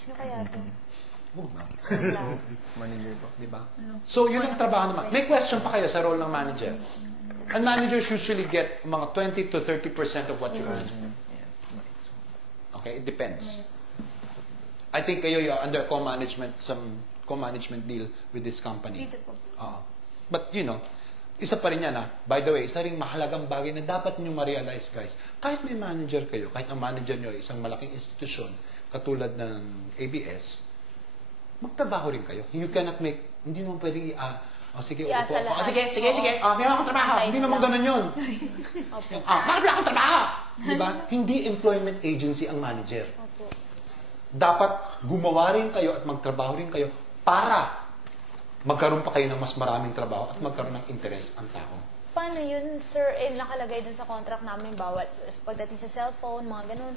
Sino kaya ito? Manager ko. Diba? So, yun ang trabaho naman. May question pa kayo sa role ng manager. And managers usually get mga 20 to 30% of what you earn. Okay? It depends. I think kayo you're under co-management, some co-management deal with this company. Dito po. But, you know, isa pa rin yan, by the way, isa rin mahalagang bagay na dapat nyo ma-realize, guys. Kahit may manager kayo, kahit ang manager nyo ay isang malaking institusyon, katulad ng ABS, magtrabaho rin kayo. You cannot make, hindi naman pwedeng sige, upo ako. Sige. May akong trabaho. Hindi naman ganun yun. Bakit wala akong trabaho? Diba? Hindi employment agency ang manager. Dapat gumawa rin kayo at magtrabaho rin kayo para magkaroon pa kayo ng mas maraming trabaho at magkaroon ng interes ang tao. Paano yun, sir? Nakalagay dun sa contract namin, bawal pagdating sa cellphone, mga ganun.